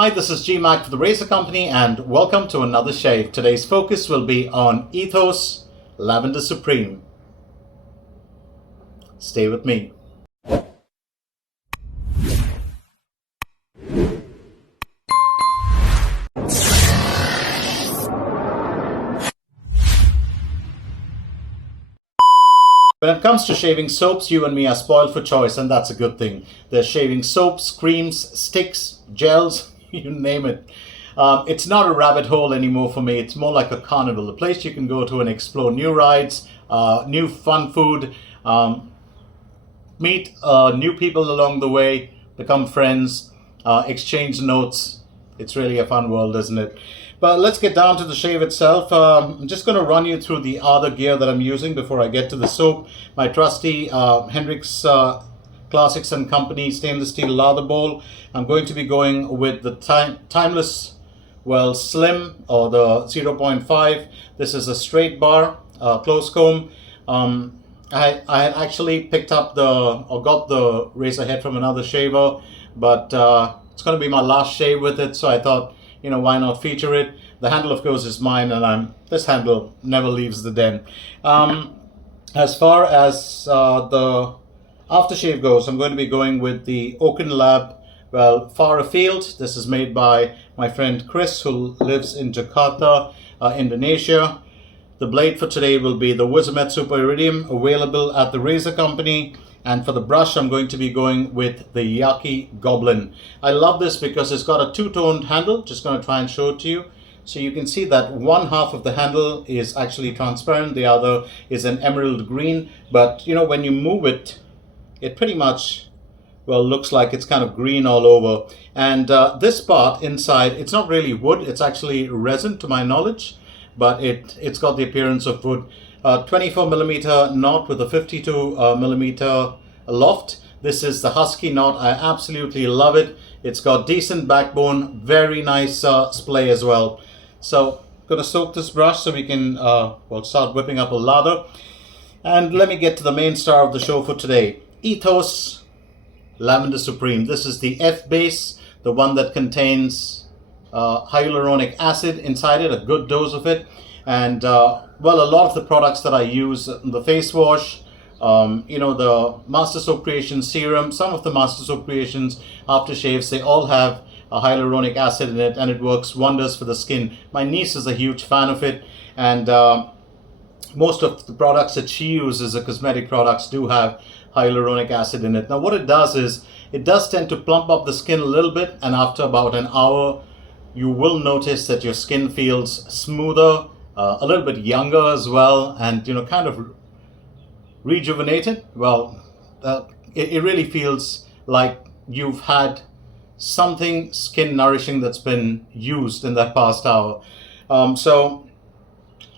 Hi, this is GMac for the Razor Company and welcome to another shave. Today's focus will be on Ethos Lavender Supreme. Stay with me. When it comes to shaving soaps, you and me are spoiled for choice, and that's a good thing. There's shaving soaps, creams, sticks, gels, you name it. It's not a rabbit hole anymore for me. It's more like a carnival, a place you can go to and explore new rides, new fun food, meet new people along the way, become friends, exchange notes. It's really a fun world, isn't it? But let's get down to the shave itself. I'm just going to run you through the other gear that I'm using before I get to the soap. My trusty Hendrix Classics and Company stainless steel lather bowl. I'm going to be going with the Timelss SIim or the 0.5. This is a straight bar close comb. I had actually picked up got the razor head from another shaver, but it's going to be my last shave with it, so I thought, why not feature it? The handle, of course, is mine, and this handle never leaves the den. As far as the aftershave goes, I'm going to be going with the Oaken Lab, far Afield. This is made by my friend Chris, who lives in Jakarta, Indonesia. The blade for today will be the Wizamet Super Iridium, available at the Razor Company. And for the brush, I'm going to be going with the Yaqi Goblin. I love this because it's got a two-toned handle. Just going to try and show it to you. So you can see that one half of the handle is actually transparent. The other is an emerald green. But, when you move it, it pretty much, looks like it's kind of green all over. And this part inside, it's not really wood. It's actually resin, to my knowledge. But it's got the appearance of wood. 24mm knot with a 52mm loft. This is the Husky knot. I absolutely love it. It's got decent backbone, very nice splay as well. So I'm going to soak this brush so we can start whipping up a lather. And let me get to the main star of the show for today. Ethos Lavender Supreme. This is the F base, the one that contains hyaluronic acid inside it, a good dose of it. And a lot of the products that I use, the face wash, the Master Soap Creation serum, some of the Master Soap Creations aftershaves, they all have a hyaluronic acid in it, and it works wonders for the skin. My niece is a huge fan of it, and most of the products that she uses, the cosmetic products, do have hyaluronic acid in it. Now what it does is, it does tend to plump up the skin a little bit, and after about an hour, you will notice that your skin feels smoother, a little bit younger as well, and kind of rejuvenated. It really feels like you've had something skin nourishing that's been used in that past hour. So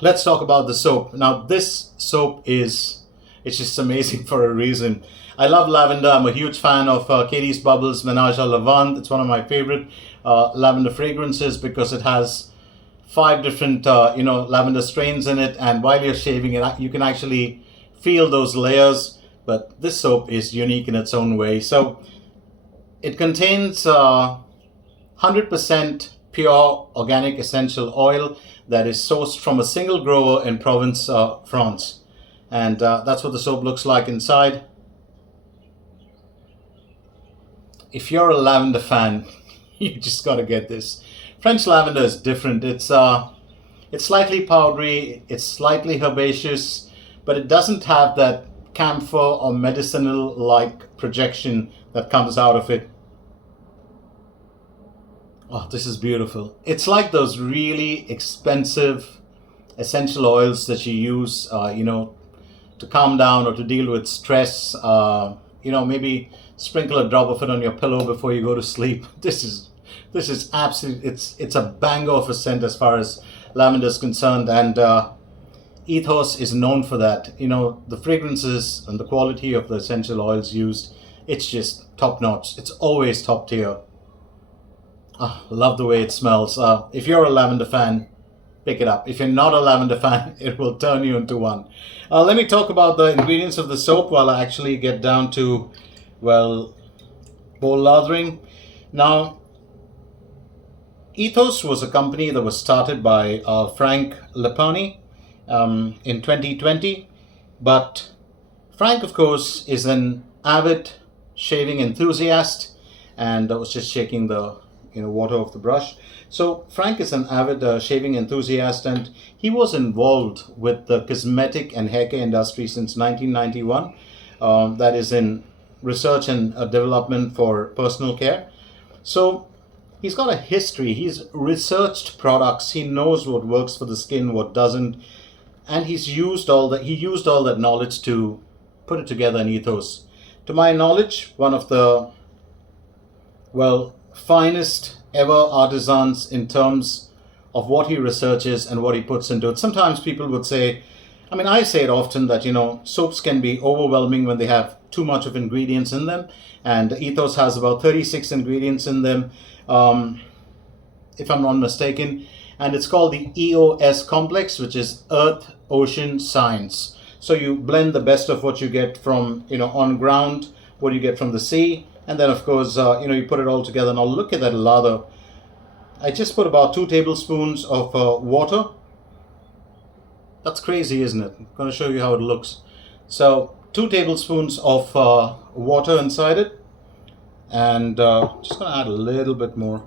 let's talk about the soap. Now this soap it's just amazing for a reason. I love lavender. I'm a huge fan of Katie's Bubbles Ménage à Lavande. It's one of my favorite lavender fragrances because it has 5 different lavender strains in it, and while you're shaving it, you can actually feel those layers. But this soap is unique in its own way. So it contains 100% pure organic essential oil that is sourced from a single grower in Provence, France, and that's what the soap looks like inside. If you're a lavender fan, you just got to get this. French lavender is different. It's slightly powdery, it's slightly herbaceous, but it doesn't have that camphor or medicinal-like projection that comes out of it. Oh, this is beautiful. It's like those really expensive essential oils that you use, to calm down or to deal with stress. Maybe sprinkle a drop of it on your pillow before you go to sleep. This is absolutely, it's a banger of a scent as far as lavender is concerned, and Ethos is known for that. The fragrances and the quality of the essential oils used, it's just top notch. It's always top tier. Love the way it smells. If you're a lavender fan, pick it up. If you're not a lavender fan, it will turn you into one. Let me talk about the ingredients of the soap while I actually get down to, bowl lathering. Now, Ethos was a company that was started by Frank Lepani in 2020, but Frank, of course, is an avid shaving enthusiast, and I was just shaking the water off the brush. So Frank is an avid shaving enthusiast, and he was involved with the cosmetic and hair care industry since 1991. That is in research and development for personal care. So he's got a history. He's researched products. He knows what works for the skin, what doesn't, and he used all that knowledge to put it together in Ethos. To my knowledge, one of the finest ever artisans in terms of what he researches and what he puts into it. Sometimes people would say, I say it often that soaps can be overwhelming when they have too much of ingredients in them, and Ethos has about 36 ingredients in them, if I'm not mistaken, and it's called the EOS complex, which is Earth, Ocean, Science. So you blend the best of what you get from on ground, what you get from the sea, and then of course you put it all together. Now look at that lather. I just put about 2 tablespoons of water. That's crazy, isn't it? I'm going to show you how it looks. So 2 tablespoons of water inside it, and just going to add a little bit more.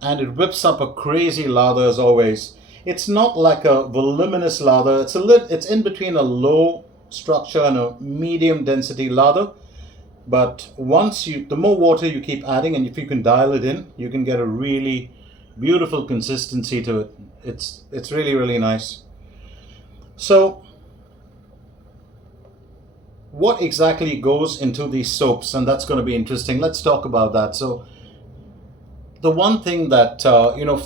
And it whips up a crazy lather as always. It's not like a voluminous lather. It's in between a low structure and a medium density lather. But the more water you keep adding, and if you can dial it in, you can get a really beautiful consistency to it. It's really, really nice. So what exactly goes into these soaps? And that's going to be interesting. Let's talk about that. So the one thing that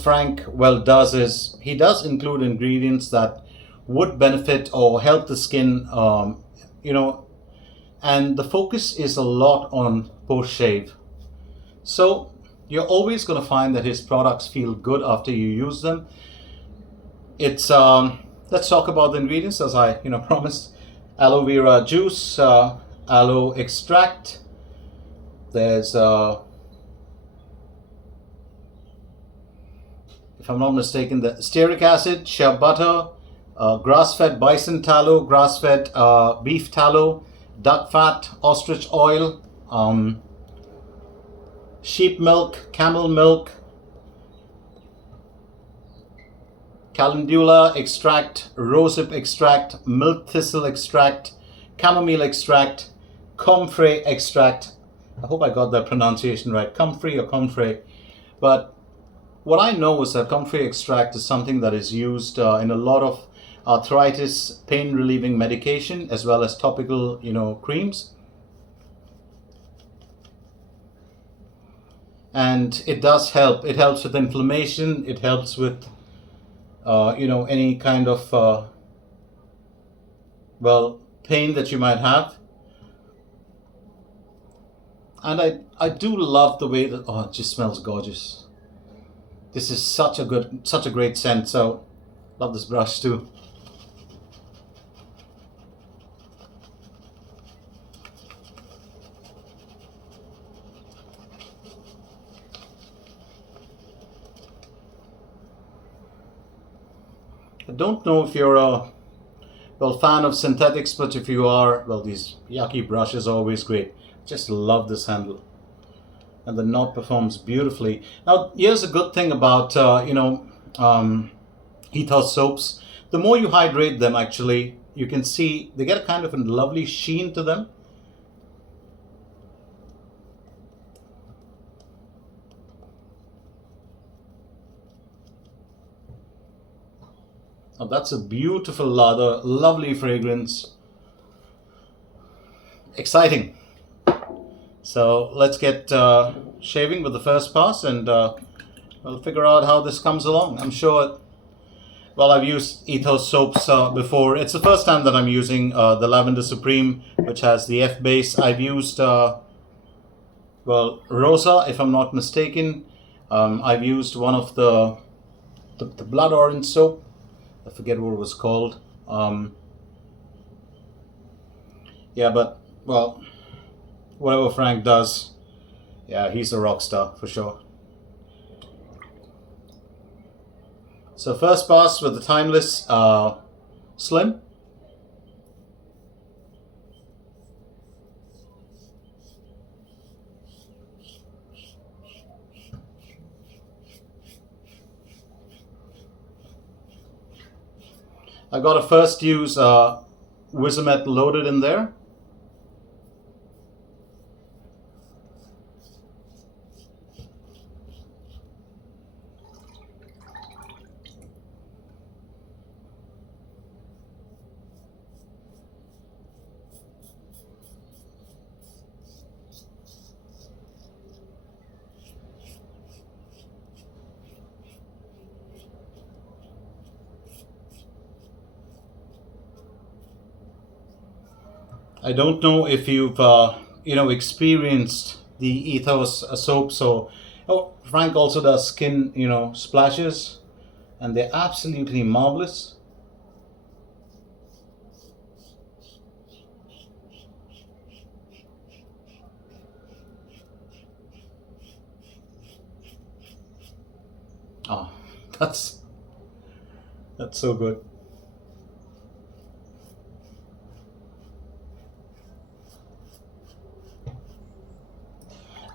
Frank does is he does include ingredients that would benefit or help the skin, and the focus is a lot on post shave. So you're always going to find that his products feel good after you use them. It's let's talk about the ingredients as I promised. Aloe vera juice, aloe extract. There's if I'm not mistaken, the stearic acid, shea butter, grass-fed bison tallow, grass-fed beef tallow, duck fat, ostrich oil, sheep milk, camel milk, calendula extract, rosehip extract, milk thistle extract, chamomile extract, comfrey extract. I hope I got that pronunciation right, comfrey or comfrey. But what I know is that comfrey extract is something that is used in a lot of arthritis, pain relieving medication, as well as topical, creams. And it does help. It helps with inflammation. It helps with, any kind of, pain that you might have. And I do love the way that, it just smells gorgeous. This is such a great scent. So love this brush too. I don't know if you're a fan of synthetics, but if you are, these Yaqi brushes are always great. Just love this handle, and the knot performs beautifully. Now, here's a good thing about Ethos soaps. The more you hydrate them, actually, you can see they get a kind of a lovely sheen to them. Now, that's a beautiful lather, lovely fragrance, exciting. So let's get shaving with the first pass, and we'll figure out how this comes along. I'm sure, I've used Ethos soaps before. It's the first time that I'm using the Lavender Supreme, which has the F base. I've used, Rosa, if I'm not mistaken. I've used one of the blood orange soap. I forget what it was called. Whatever Frank does, Yeah, he's a rock star for sure. So first pass with the Timelss SIim. I got a first use Wizamet loaded in there. I don't know if you've experienced the Ethos soap. So, oh, Frank also does skin splashes, and they're absolutely marvelous. Oh, that's so good.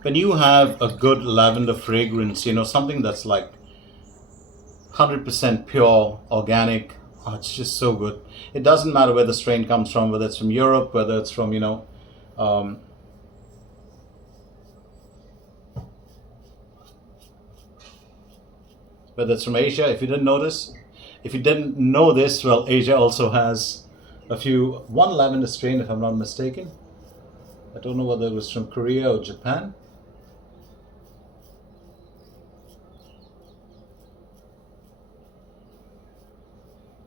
When you have a good lavender fragrance, something that's like 100% pure, organic, oh, it's just so good. It doesn't matter where the strain comes from, whether it's from Europe, whether it's from, whether it's from Asia. If you didn't know this, well, Asia also has one lavender strain, if I'm not mistaken. I don't know whether it was from Korea or Japan.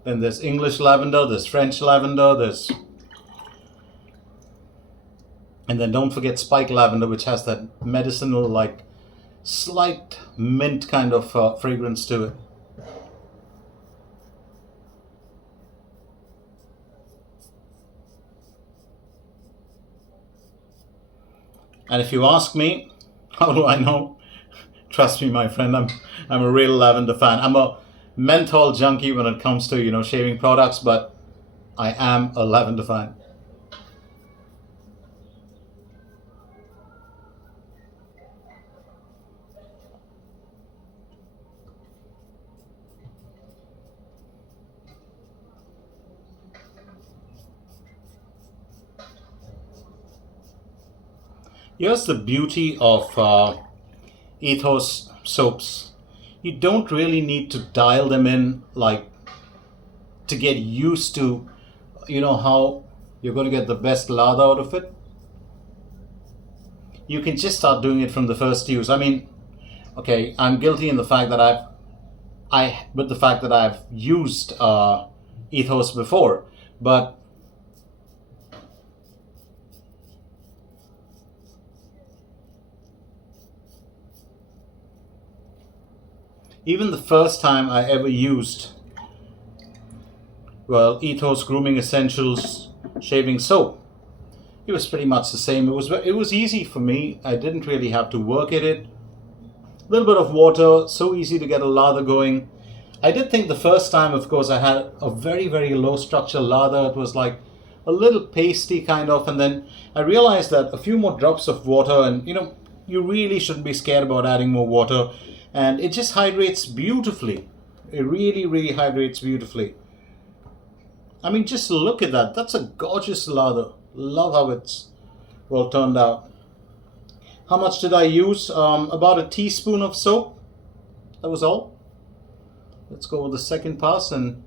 Then there's English lavender, there's French lavender, and then don't forget spike lavender, which has that medicinal, like, slight mint kind of fragrance to it. And if you ask me, how do I know? Trust me, my friend, I'm a real lavender fan. I'm a menthol junkie when it comes to shaving products, but I am a lavender fan. Here's the beauty of Ethos soaps. You don't really need to dial them in, like, to get used to how you're going to get the best lather out of it. You can just start doing it from the first use. I mean, okay, I'm guilty in the fact that I've used Ethos before, but even the first time I ever used, well, Ethos Grooming Essentials shaving soap, it was pretty much the same. It was easy for me. I didn't really have to work at it. A little bit of water, so easy to get a lather going. I did think the first time, of course, I had a very, very low structure lather. It was like a little pasty kind of, and then I realized that a few more drops of water, and you really shouldn't be scared about adding more water. And it just hydrates beautifully. It really, really hydrates beautifully. I mean, just look at that. That's a gorgeous lather. Love how it's well turned out. How much did I use? About a teaspoon of soap. That was all. Let's go with the second pass and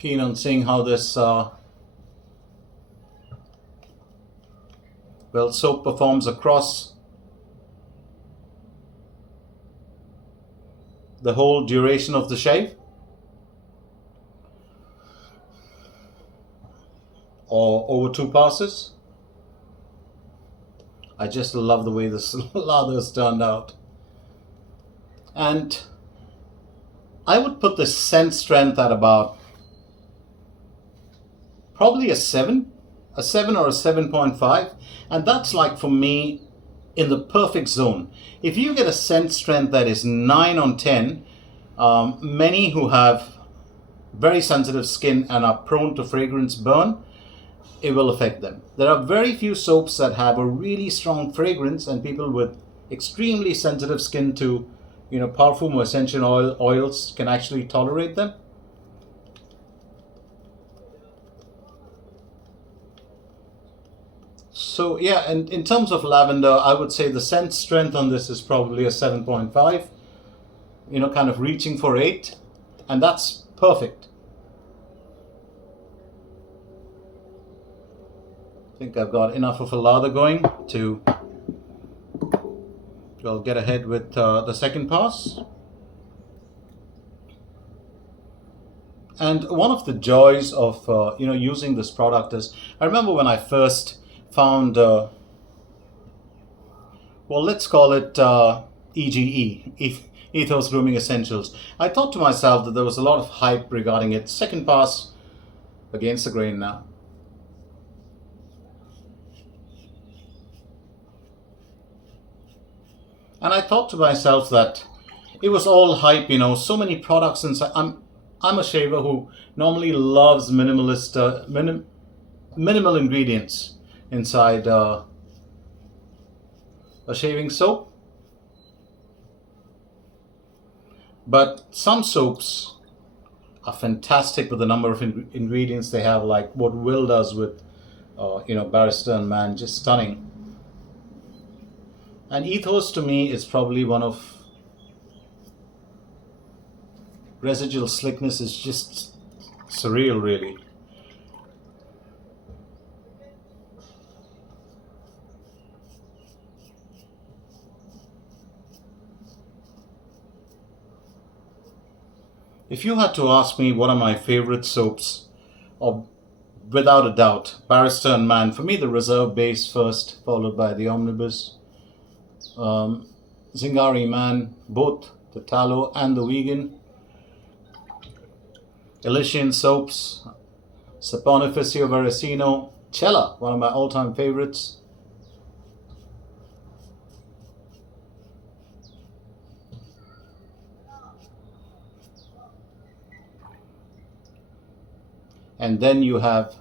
keen on seeing how this soap performs across the whole duration of the shave, or over 2 passes. I just love the way this lather has turned out. And I would put the scent strength at about probably a 7. a 7 or a 7.5, and that's like for me in the perfect zone. If you get a scent strength that is 9 on 10, many who have very sensitive skin and are prone to fragrance burn, it will affect them. There are very few soaps that have a really strong fragrance, and people with extremely sensitive skin to, parfum or essential oils can actually tolerate them. So yeah, and in terms of lavender, I would say the scent strength on this is probably a 7.5, kind of reaching for 8, and that's perfect. I think I've got enough of a lather going to, well, get ahead with the second pass. And one of the joys of using this product is, I remember when I first found, well, let's call it EGE, Ethos Grooming Essentials. I thought to myself that there was a lot of hype regarding it. Second pass, against the grain now. And I thought to myself that it was all hype, so many products inside. I'm a shaver who normally loves minimalist, minimal ingredients inside a shaving soap. But some soaps are fantastic with the number of ingredients they have, like what Will does with, Barrister and Man, just stunning. And Ethos to me is probably one of, residual slickness is just surreal, really. If you had to ask me what are my favorite soaps, or without a doubt, Barrister and Man. For me, the Reserve base first, followed by the Omnibus. Zingari Man, both the tallow and the vegan. Elysian soaps, Saponificio Veracino, Cella, one of my all-time favorites. And then you have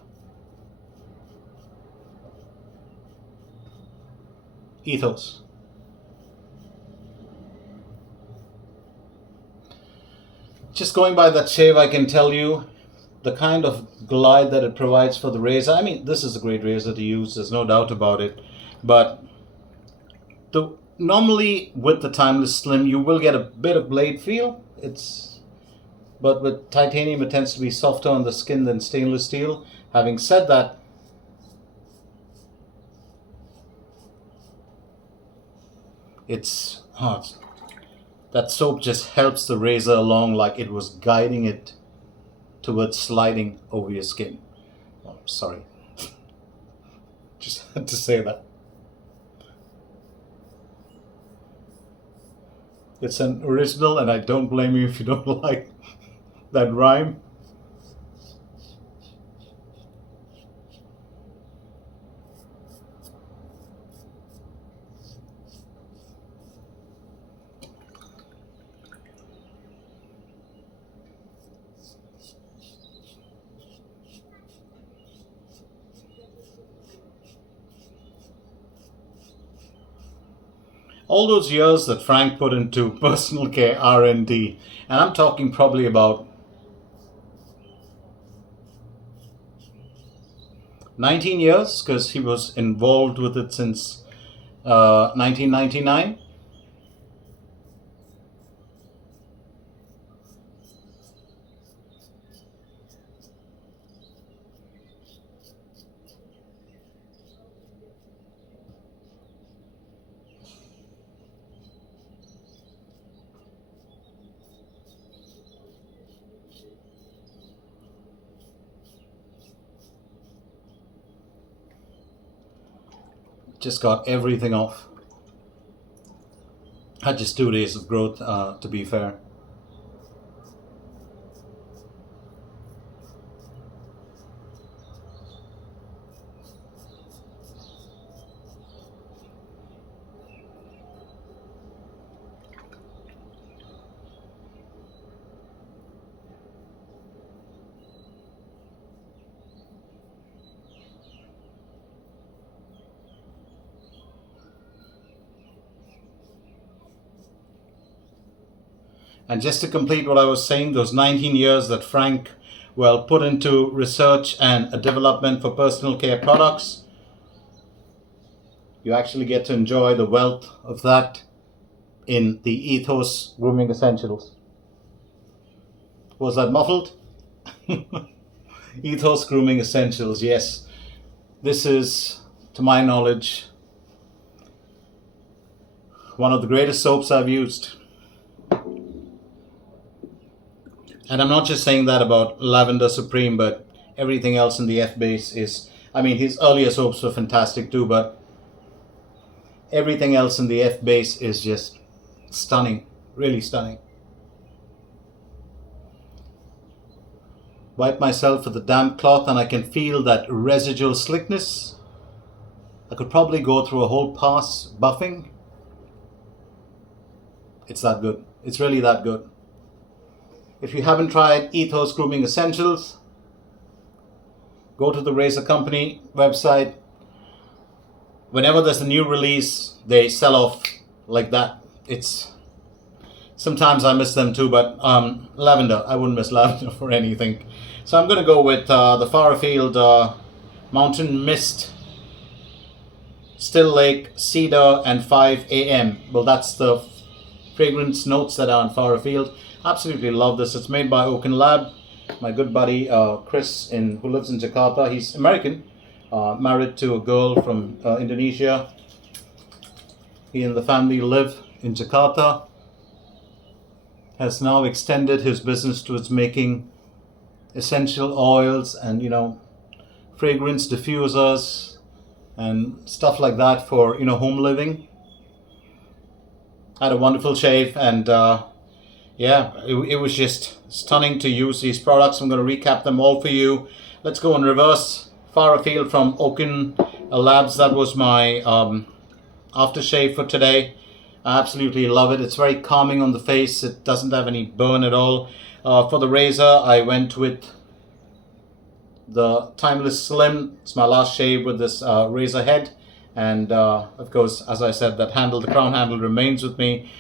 Ethos. Just going by that shave, I can tell you the kind of glide that it provides for the razor. I mean, this is a great razor to use, there's no doubt about it. But normally with the Timeless Slim, you will get a bit of blade feel. But with titanium, it tends to be softer on the skin than stainless steel. Having said that, it's hard. That soap just helps the razor along like it was guiding it towards sliding over your skin. Oh, sorry. Just had to say that. It's an original, and I don't blame you if you don't like that rhyme. All those years that Frank put into personal care R&D, and I'm talking probably about 19 years, because he was involved with it since 1999. Just got everything off. Had just 2 days of growth, to be fair. And just to complete what I was saying, those 19 years that Frank, well, put into research and development for personal care products, you actually get to enjoy the wealth of that in the Ethos Grooming Essentials. Was that muffled? Ethos Grooming Essentials, yes. This is, to my knowledge, one of the greatest soaps I've used. And I'm not just saying that about Lavender Supreme, but everything else in the F-base is, I mean, his earlier soaps were fantastic too, but everything else in the F-base is just stunning, really stunning. Wipe myself with a damp cloth and I can feel that residual slickness. I could probably go through a whole pass buffing. It's that good. It's really that good. If you haven't tried Ethos Grooming Essentials, go to the Razor Company website. Whenever there's a new release, they sell off like that. Sometimes I miss them too, but lavender, I wouldn't miss lavender for anything. So I'm going to go with the Afield Mountain Mist, Still Lake, Cedar, and 5 AM. Well, that's the fragrance notes that are on Afield. Absolutely love this. It's made by Oaken Lab. My good buddy Chris, who lives in Jakarta. He's American, married to a girl from Indonesia. He and the family live in Jakarta. Has now extended his business towards making essential oils and, fragrance diffusers and stuff like that for, home living. I had a wonderful shave, and it was just stunning to use these products. I'm going to recap them all for you. Let's go in reverse. Afield from Oaken Labs. That was my aftershave for today. I absolutely love it. It's very calming on the face. It doesn't have any burn at all. For the razor, I went with the Timelss SIim. It's my last shave with this razor head. And of course, as I said, that handle, the crown handle, remains with me.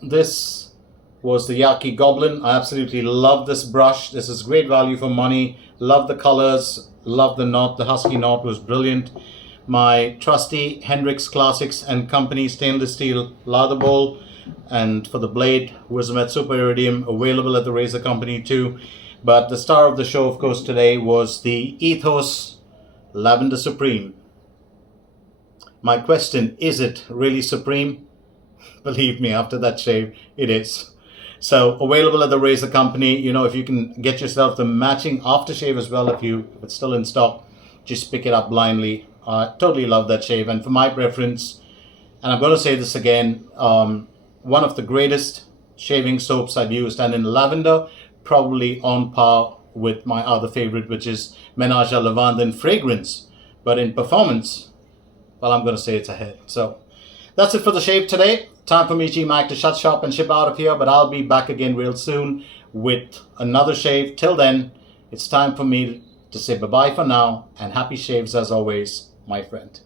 This was the Yaqi Goblin. I absolutely love this brush. This is great value for money. Love the colors. Love the knot. The Husky knot was brilliant. My trusty Hendrix Classics and Company stainless steel lather bowl, and for the blade, Wizamet Super Iridium, available at the Razor Company too. But the star of the show, of course, today was the Ethos Lavender Supreme. My question, is it really supreme? Believe me, after that shave, it is. So available at the Razor Company. If you can get yourself the matching aftershave as well, if it's still in stock, just pick it up blindly. I totally love that shave, and for my preference, and I'm going to say this again, one of the greatest shaving soaps I've used, and in lavender, probably on par with my other favorite, which is Ménage à Lavande in fragrance. But in performance, well, I'm going to say it's ahead. So that's it for the shave today. Time for me, GMac, to shut shop and ship out of here, but I'll be back again real soon with another shave. Till then, it's time for me to say bye-bye for now, and happy shaves as always, my friend.